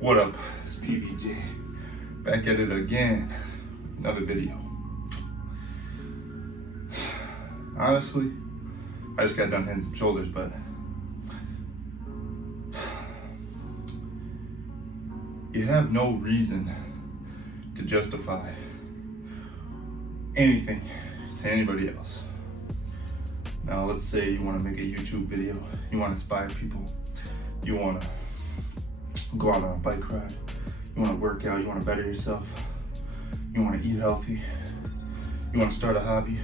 What up? It's PBJ. Back at it again with another video. Honestly, I just got done hitting some shoulders, but you have no reason to justify anything to anybody else. Now, let's say you want to make a YouTube video, you want to inspire people, you want to go out on a bike ride, you want to work out, you want to better yourself, you want to eat healthy, you want to start a hobby.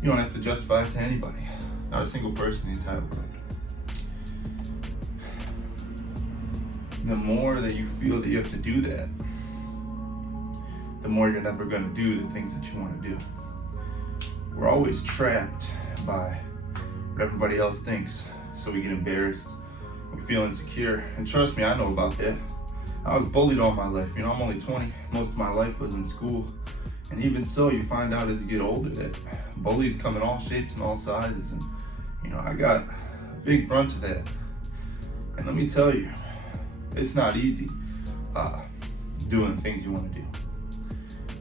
You don't have to justify it to anybody, not a single person in the entire world. The more that you feel that you have to do that, the more you're never going to do the things that you want to do. We're always trapped by what everybody else thinks, so we get embarrassed, we feel insecure, and trust me, I know about that. I was bullied all my life. You know, I'm only 20, most of my life was in school, and even so, you find out as you get older that bullies come in all shapes and all sizes, and you know, I got a big brunt of that. And let me tell you, it's not easy doing the things you want to do.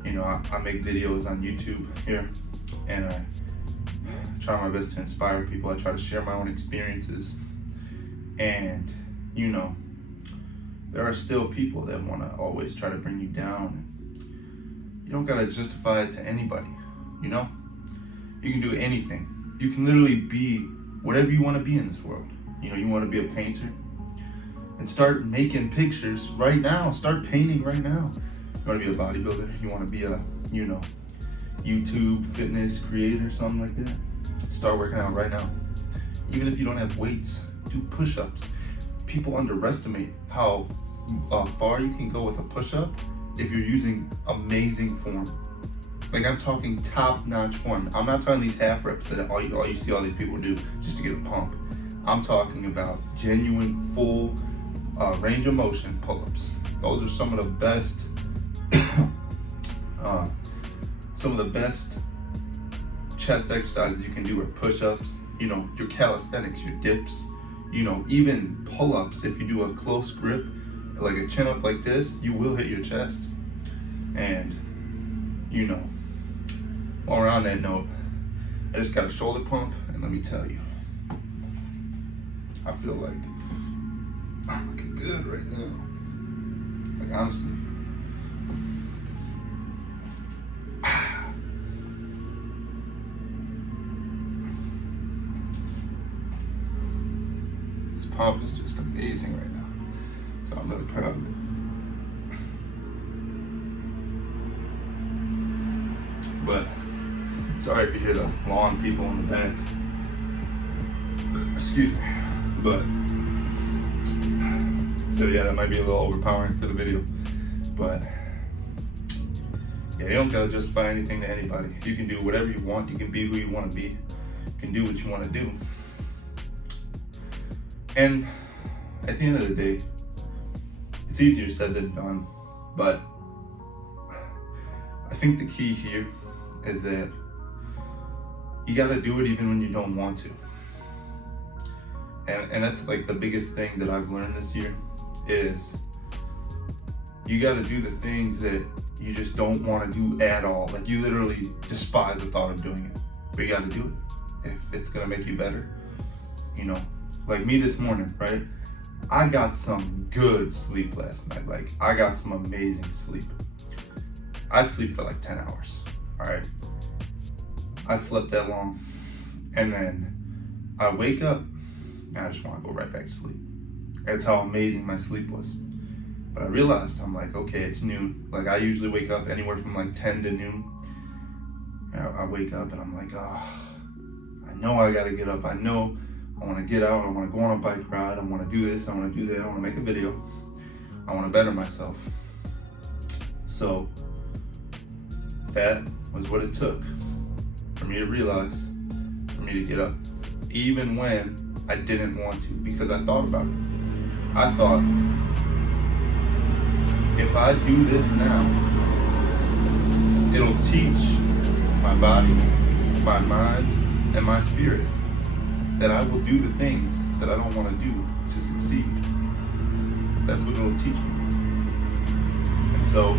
You know, I make videos on YouTube here, and I try my best to inspire people. I try to share my own experiences, and you know, there are still people that want to always try to bring you down. You don't gotta justify it to anybody, you know? You can do anything. You can literally be whatever you want to be in this world. You know, you want to be a painter, and start making pictures right now. Start painting right now. You want to be a bodybuilder, you want to be a, you know, YouTube fitness creator, something like that. Start working out right now. Even if you don't have weights, do push-ups. People underestimate how far you can go with a push-up if you're using amazing form. Like, I'm talking top-notch form. I'm not talking these half reps that all you see all these people do just to get a pump. I'm talking about genuine full range of motion pull-ups. Those are some of the best chest exercises you can do are push-ups, you know, your calisthenics, your dips, you know, even pull-ups. If you do a close grip, like a chin-up like this, you will hit your chest. And, you know, while we're on that note, I just got a shoulder pump, and let me tell you, I feel like I'm looking good right now. Like, honestly. This pump is just amazing right now, so I'm really proud of it. But sorry if you hear the lawn people in the back. Excuse me. But so yeah, that might be a little overpowering for the video. But yeah, you don't gotta justify anything to anybody. You can do whatever you want. You can be who you want to be. You can do what you want to do. And at the end of the day, it's easier said than done. But I think the key here is that you gotta do it even when you don't want to. And that's like the biggest thing that I've learned this year is you gotta do the things that you just don't want to do at all. Like, you literally despise the thought of doing it, but you gotta do it if it's gonna make you better. You know, like me this morning, right? I got some good sleep last night. Like, I got some amazing sleep. I sleep for like 10 hours, all right? I slept that long, and then I wake up and I just want to go right back to sleep. That's how amazing my sleep was. But I realized, I'm like, okay, it's noon. Like, I usually wake up anywhere from like 10 to noon. And I wake up and I'm like, oh, I know I gotta get up. I know I want to get out. I want to go on a bike ride. I want to do this. I want to do that. I want to make a video. I want to better myself. So that was what it took for me to realize, for me to get up, even when I didn't want to, because I thought about it. I thought, if I do this now, it'll teach my body, my mind, and my spirit that I will do the things that I don't want to do to succeed. That's what it'll teach me. And so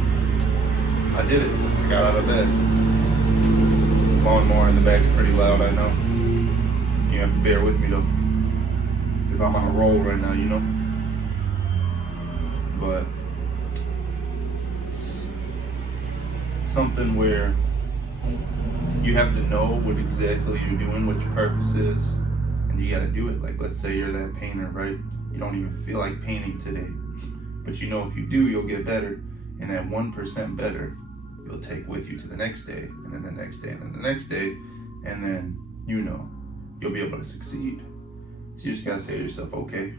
I did it. I got out of bed. Lawnmower in the back's pretty loud, I know. You have to bear with me though, because I'm on a roll right now, you know. But it's something where you have to know what exactly you're doing, what your purpose is, and you gotta do it. Like, let's say you're that painter, right? You don't even feel like painting today, but you know if you do, you'll get better, and that 1% better you'll take with you to the next day, and then the next day, and then the next day, and then you know you'll be able to succeed. So you just gotta say to yourself, okay,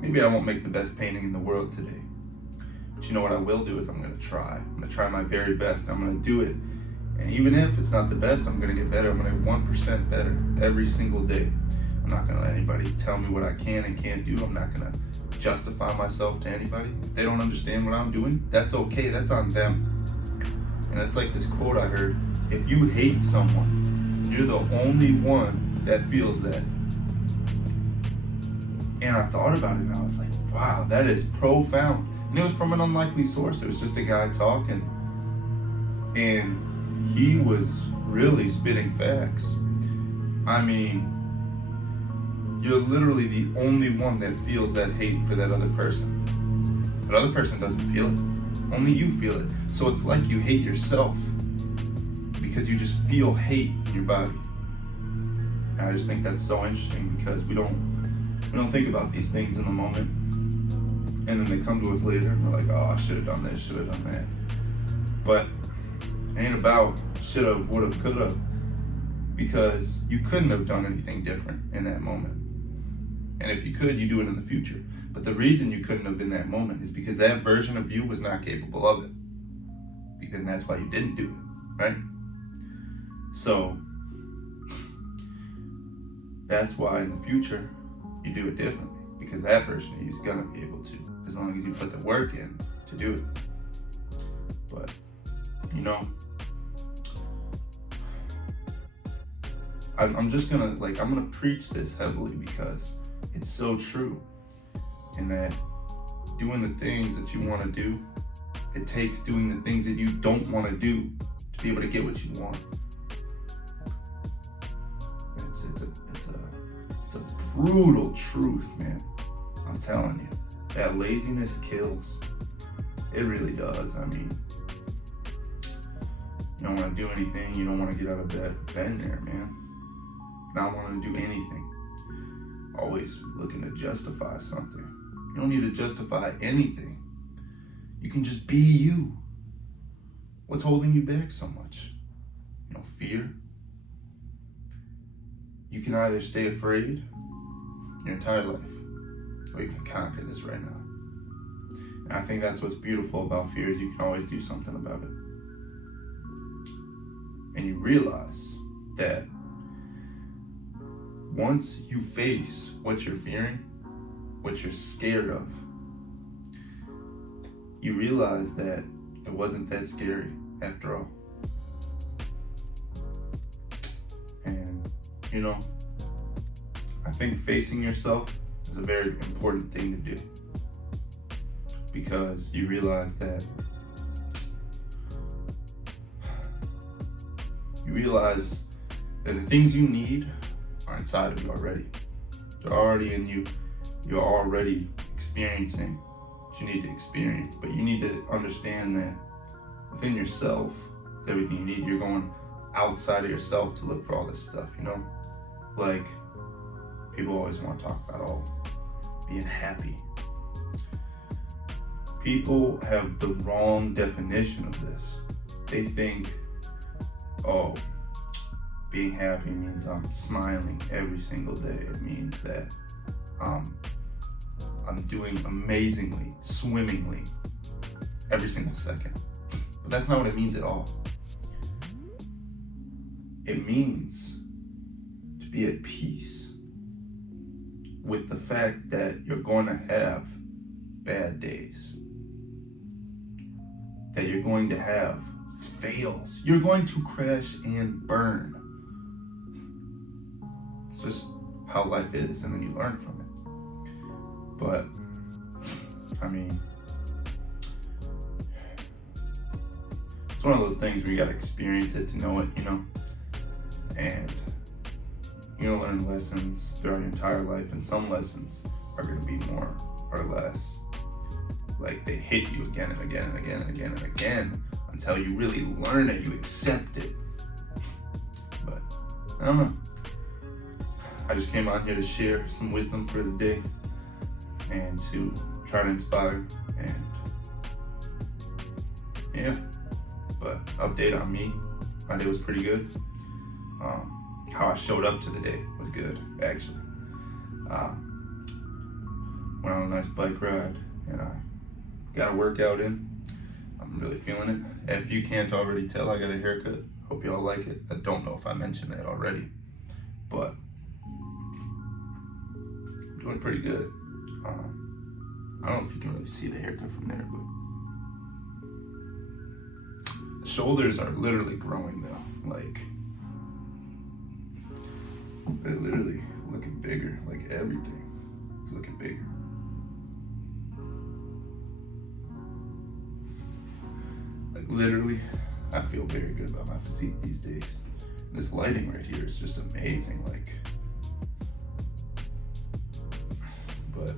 maybe I won't make the best painting in the world today, but you know what I will do is I'm gonna try. I'm gonna try my very best, and I'm gonna do it. And even if it's not the best, I'm gonna get better. I'm gonna get 1% better every single day. I'm not gonna let anybody tell me what I can and can't do. I'm not gonna justify myself to anybody. If they don't understand what I'm doing, that's okay, that's on them. And it's like this quote I heard: if you hate someone, you're the only one that feels that. And I thought about it and I was like, wow, that is profound. And it was from an unlikely source. It was just a guy talking, and he was really spitting facts. I mean, you're literally the only one that feels that hate for that other person. That other person doesn't feel it. Only you feel it. So it's like you hate yourself because you just feel hate in your body. And I just think that's so interesting because we don't think about these things in the moment. And then they come to us later and we're like, oh, I should have done this, should have done that. But it ain't about should have, would have, could have, because you couldn't have done anything different in that moment. And if you could, you do it in the future. But the reason you couldn't have in that moment is because that version of you was not capable of it. And that's why you didn't do it, right? So that's why in the future you do it differently, because that version of you is gonna be able to, as long as you put the work in to do it. But you know, I'm just gonna I'm gonna preach this heavily because it's so true. In that doing the things that you want to do, it takes doing the things that you don't want to do to be able to get what you want. It's a brutal truth, man. I'm telling you, that laziness kills. It really does. I mean, you don't want to do anything. You don't want to get out of bed. Been there, man. Not wanting to do anything. Always looking to justify something. You don't need to justify anything. You can just be you. What's holding you back so much? You know, fear. You can either stay afraid your entire life, or you can conquer this right now. And I think that's what's beautiful about fear, is you can always do something about it. And you realize that once you face what you're fearing, what you're scared of, you realize that it wasn't that scary after all. And, you know, I think facing yourself is a very important thing to do, because you realize that the things you need are inside of you already. They're already in you. You're already experiencing what you need to experience, but you need to understand that within yourself is everything you need. You're going outside of yourself to look for all this stuff, you know? Like, people always want to talk about being happy. People have the wrong definition of this. They think, oh, being happy means I'm smiling every single day. It means that I'm doing amazingly, swimmingly, every single second. But that's not what it means at all. It means to be at peace with the fact that you're going to have bad days, that you're going to have fails, you're going to crash and burn. It's just how life is, and then you learn from it. But I mean, it's one of those things where you gotta experience it to know it, you know? And you're gonna learn lessons throughout your entire life, and some lessons are gonna be more or less like they hit you again and again and again and again and again until you really learn it, you accept it. But I don't know. I just came out here to share some wisdom for the day and to try to inspire, and yeah. But update on me, my day was pretty good. How I showed up to the day was good, actually. Went on a nice bike ride, and I got a workout in. I'm really feeling it. If you can't already tell, I got a haircut. Hope y'all like it. I don't know if I mentioned that already, but I'm doing pretty good. I don't know if you can really see the haircut from there, but the shoulders are literally growing though. Like, they're literally looking bigger. Like, everything is looking bigger. Like, literally, I feel very good about my physique these days. This lighting right here is just amazing. Like, but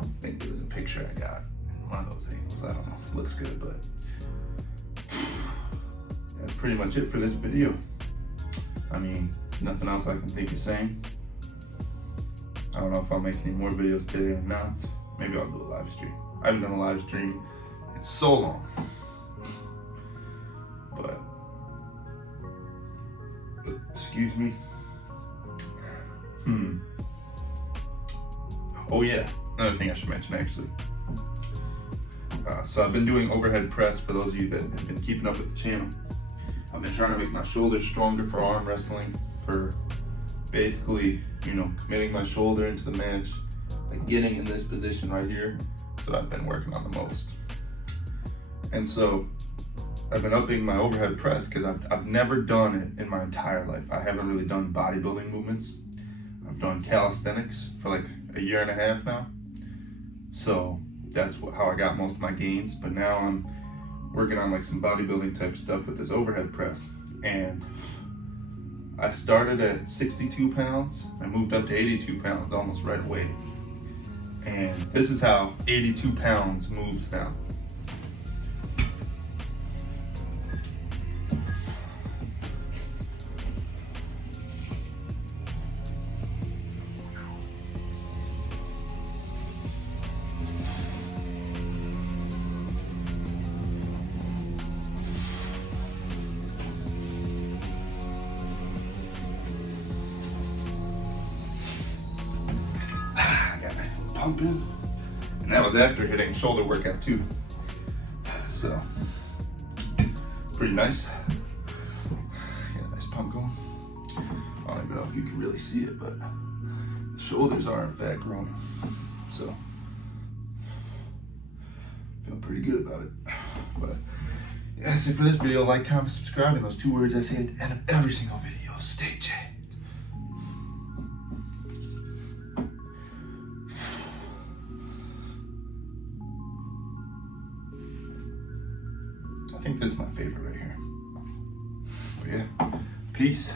I think there was a picture I got in one of those angles. I don't know. It looks good, but that's pretty much it for this video. I mean, nothing else I can think of saying. I don't know if I'll make any more videos today or not. Maybe I'll do a live stream. I haven't done a live stream in so long. But, excuse me. Oh yeah, another thing I should mention actually. So I've been doing overhead press for those of you that have been keeping up with the channel. I've been trying to make my shoulders stronger for arm wrestling, for basically, you know, committing my shoulder into the match, like getting in this position right here. That's what I've been working on the most. And so I've been upping my overhead press because I've never done it in my entire life. I haven't really done bodybuilding movements. I've done calisthenics for like a year and a half now. So that's how I got most of my gains. But now I'm working on like some bodybuilding type stuff with this overhead press. And I started at 62 pounds. I moved up to 82 pounds almost right away. And this is how 82 pounds moves now. Pumping, and that was after hitting shoulder workout too, so pretty nice. Got a nice pump going. I don't even know if you can really see it, but the shoulders are in fact growing, so feel pretty good about it. But yeah, that's it for this video. Like, comment, subscribe, and those 2 words I say at the end of every single video. Stay jacked. I think this is my favorite right here. But yeah, peace.